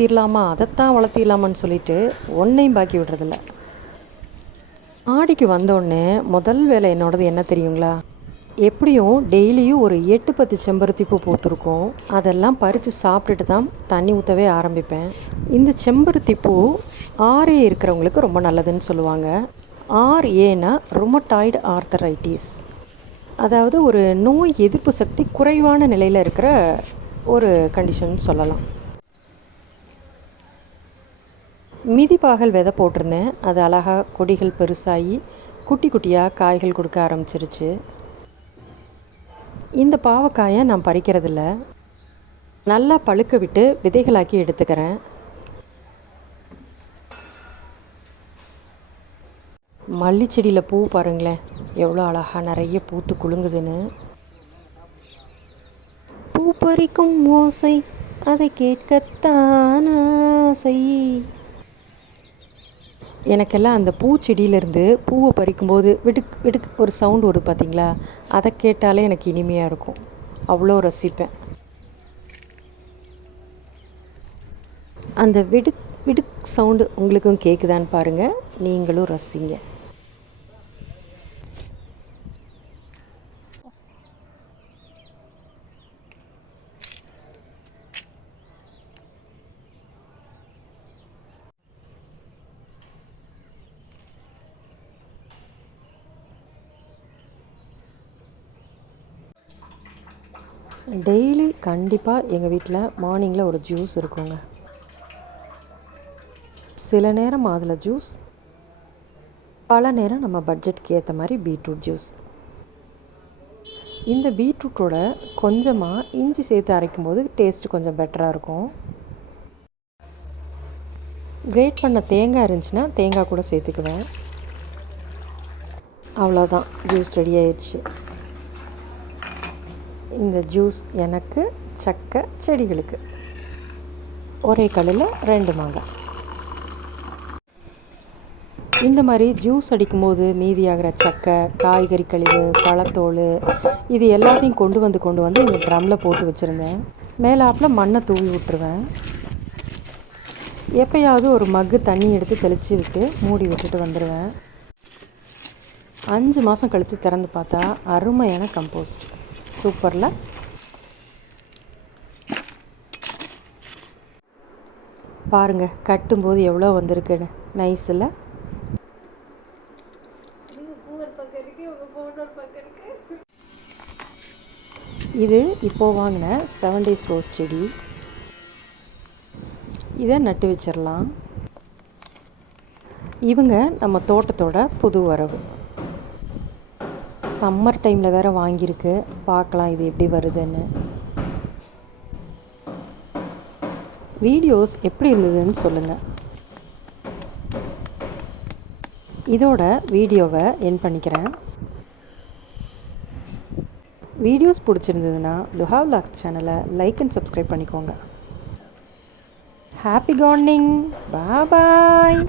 வளர்த்திடலாமா, அதைத்தான் வளர்த்திடலாமான்னு சொல்லிட்டு ஒன்றையும் பாக்கி விடுறதில்ல. ஆடிக்கு வந்தோடனே முதல் வேலை என்னோடது என்ன தெரியுங்களா? எப்படியும் டெய்லியும் ஒரு 8-10 செம்பருத்தி பூ பூத்திருக்கும். அதெல்லாம் பறித்து சாப்பிட்டுட்டு தான் தண்ணி ஊற்றவே ஆரம்பிப்பேன். இந்த செம்பருத்தி பூ ஆர்ஏ இருக்கிறவங்களுக்கு ரொம்ப நல்லதுன்னு சொல்லுவாங்க. ஆர்ஏனா ருமட்டாய்டு ஆர்த்தரைட்டிஸ், அதாவது ஒரு நோய் எதிர்ப்பு சக்தி குறைவான நிலையில் இருக்கிற ஒரு கண்டிஷன் சொல்லலாம். மிதிப்பாகல் விதை போட்டிருந்தேன். அது அழகாக கொடிகள் பெருசாகி குட்டி குட்டியாக காய்கள் கொடுக்க ஆரம்பிச்சிருச்சு. இந்த பாவக்காயை நான் பறிக்கிறதில்ல, நல்லா பழுக்க விட்டு விதைகளாக்கி எடுத்துக்கிறேன். மல்லி செடியில் பூ பாருங்களேன், எவ்வளோ அழகாக நிறைய பூத்து குலுங்குதுன்னு. பூ பறிக்கும் ஓசை அதை கேட்கத்தான் ஆசை. எனக்கெல்லாம் அந்த பூச்செடியிலேருந்து பூவை பறிக்கும்போது விடுக் விடுக் ஒரு சவுண்டு வரும் பார்த்திங்களா, அதை கேட்டாலே எனக்கு இனிமையாக இருக்கும். அவ்வளோ ரசிப்பேன். அந்த விடுக் விடுக் சவுண்டு உங்களுக்கும் கேட்குதான்னு பாருங்கள், நீங்களும் ரசிங்க. டெய்லி கண்டிப்பாக எங்கள் வீட்டில் மார்னிங்கில் ஒரு ஜூஸ் இருக்குங்க. சில நேரம் மாதுளை ஜூஸ், பல நேரம் நம்ம பட்ஜெட்டுக்கு ஏற்ற மாதிரி பீட்ரூட் ஜூஸ். இந்த பீட்ரூட்டோட கொஞ்சமாக இஞ்சி சேர்த்து அரைக்கும்போது டேஸ்ட்டு கொஞ்சம் பெட்டராக இருக்கும். கிரேட் பண்ண தேங்காய் இருந்துச்சுன்னா தேங்காய் கூட சேர்த்துக்குவேன். அவ்வளோதான், ஜூஸ் ரெடி ஆயிடுச்சு. இந்த ஜூஸ் எனக்கு, சக்கை செடிகளுக்கு. ஒரே கல்லில் 2 மாங்காய். இந்த மாதிரி ஜூஸ் அடிக்கும்போது மீதியாகிற சக்கை, காய்கறி கழிவு, பழத்தோல், இது எல்லாத்தையும் கொண்டு வந்து இந்த ட்ரம்மில் போட்டு வச்சுருந்தேன். மேலாப்பில் மண்ணை தூவி விட்டுருவேன். எப்போயாவது ஒரு மக்கு தண்ணி எடுத்து தெளித்து விட்டு மூடி விட்டுட்டு வந்துடுவேன். 5 மாதம் கழித்து திறந்து பார்த்தா அருமையான கம்போஸ்ட். சூப்பரில். பாருங்கள், கட்டும்போது எவ்வளோ வந்திருக்குன்னு. நைஸில். இது இப்போது வாங்கின 7 days ரோஸ் செடி. இதை நட்டு வச்சிடலாம். இவங்க நம்ம தோட்டத்தோட புது வரவு. சம்மர் டைமில் வேறு வாங்கியிருக்கு. பார்க்கலாம் இது எப்படி வருதுன்னு. வீடியோஸ் எப்படி இருந்ததுன்னு சொல்லுங்கள். இதோட வீடியோவை எண்ட் பண்ணிக்கிறேன். வீடியோஸ் பிடிச்சிருந்ததுன்னா லுஹா விலாக்ஸ் சேனலை லைக் அண்ட் சப்ஸ்கிரைப் பண்ணிக்கோங்க. Happy gardening. பாய்.